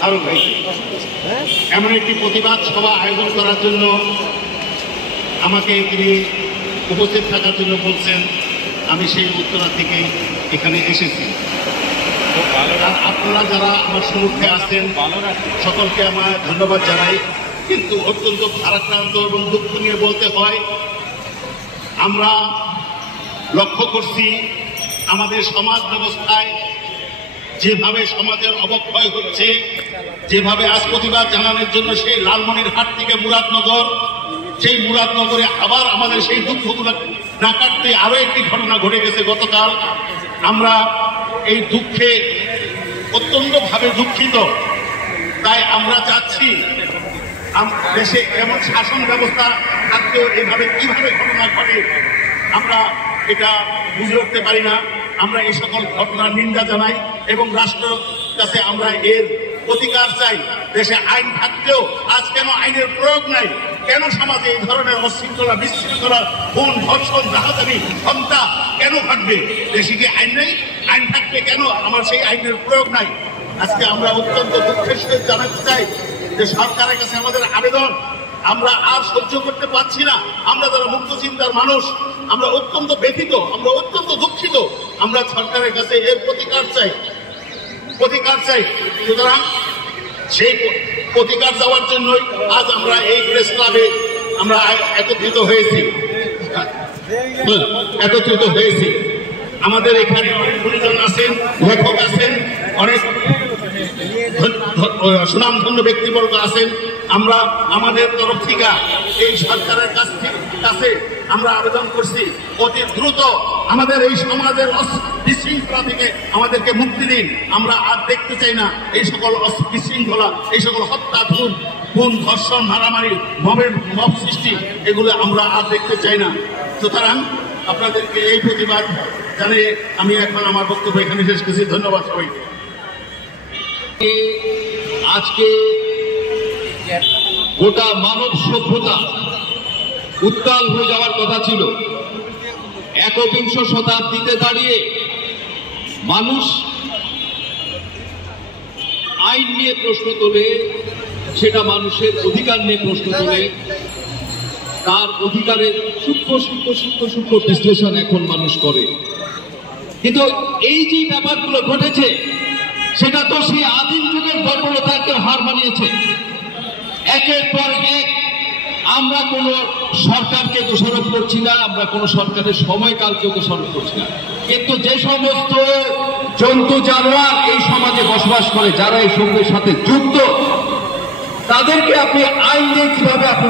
ফারুক ভাই এমন একটি প্রতিবাদ সভা আয়োজন করার জন্য আমাকে তিনি উপস্থিত থাকার জন্য বলছেন। আমি সেই উত্তরা থেকে এখানে এসেছি। আপনারা যারা আমার সম্মুখে আছেন সকলকে আমার ধন্যবাদ জানাই। কিন্তু অত্যন্ত ভারাক্রান্ত এবং দুঃখ নিয়ে বলতে হয়, আমরা লক্ষ্য করছি আমাদের সমাজ ব্যবস্থায় যেভাবে সমাজের অবক্ষয় হচ্ছে, যেভাবে আজ প্রতিবাদ জানানোর জন্য সেই লালমনিরহাট থেকে মুরাদনগর, সেই মুরাদনগরে আবার আমাদের সেই দুঃখগুলো না কাটতে আরো একটি ঘটনা ঘটে গেছে গতকাল। আমরা এই দুঃখে অত্যন্ত ভাবে দুঃখিত। তাই আমরা চাচ্ছি দেশে এমন শাসন ব্যবস্থা থাকতেও এভাবে কিভাবে ঘটনা ঘটে আমরা এটা বুঝে উঠতে পারি না। আমরা এই সকল ঘটনার নিন্দা জানাই এবং রাষ্ট্রের কাছে আমরা এর প্রতিকার চাই। দেশে আইন থাকতেও আজ কেন আইনের প্রয়োগ নাই? কেন সমাজে এই ধরনের অশৃঙ্খলা, বিশৃঙ্খলা, খুন, ধর্ষণ, রাহাজানি, হত্যা কেন ঘটবে? দেশে কি আইন নেই? আইন থাকবে কেন আমার সেই আইনের প্রয়োগ নাই? আজকে আমরা অত্যন্ত দুঃখের সহিত জানাতে চাই যে সরকারের কাছে আমাদের আবেদন, আমরা আর সহ্য করতে পারছি না। আমরা যারা মুক্ত চিন্তার মানুষ, আমরা অত্যন্ত ব্যথিত, আমরা অত্যন্ত দুঃখিত। আমরা সরকারের কাছে এর প্রতিকার চাই। সুতরাং সেই প্রতিকার চাওয়ার জন্যই আজ আমরা এই প্রেস ক্লাবে আমরা একত্রিত হয়েছি। আমাদের এখানে অনেক গুণীজন আছেন, লেখক আছেন, অনেক সুনামধন্য ব্যক্তিবর্গ আছেন। আমরা আমাদের তরফ থেকে এই সরকারের কাছে আমরা আবেদন করছি, অতি দ্রুত আমাদের এই সমাজের বিশৃঙ্খলা থেকে আমাদেরকে মুক্তি দিন। আমরা আর দেখতে চাই না এই সকল বিশৃঙ্খলা, এই সকল হত্যা, খুন, ধর্ষণ, মারামারি, মব সৃষ্টি, এগুলো আমরা আর দেখতে চাই না। সুতরাং আপনাদেরকে এই প্রতিবাদ জানিয়ে আমি এখন আমার বক্তব্য এখানে শেষ করছি। ধন্যবাদ সবাইকে। আজকে গোটা মানব সভ্যতা উত্তাল হয়ে যাওয়ার কথা ছিল। একবিংশ শতাব্দীতে দাঁড়িয়ে মানুষ আইন নিয়ে প্রশ্ন তোলে, সেটা মানুষের অধিকার নিয়ে প্রশ্ন তোলে। তার অধিকারের সূক্ষ্ম বিশ্লেষণ এখন মানুষ করে। কিন্তু এই যে ব্যাপারগুলো ঘটেছে সেটা তো সেই আদিম যুগের বর্বরতাকে হার মানিয়েছে। একের পর এক আমরা কোনো সরকারকে দোষারোপ করছি না, আমরা কোনো সরকারের সময়কালকে দোষারোপ করছি না। কিন্তু যে সমস্ত জন্তু জানোয়ার এই সমাজে বসবাস করে, যারা এই সঙ্গের সাথে যুক্ত, তাদেরকে আপনি আইন দিয়ে কিভাবে আপনি